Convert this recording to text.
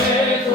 faith.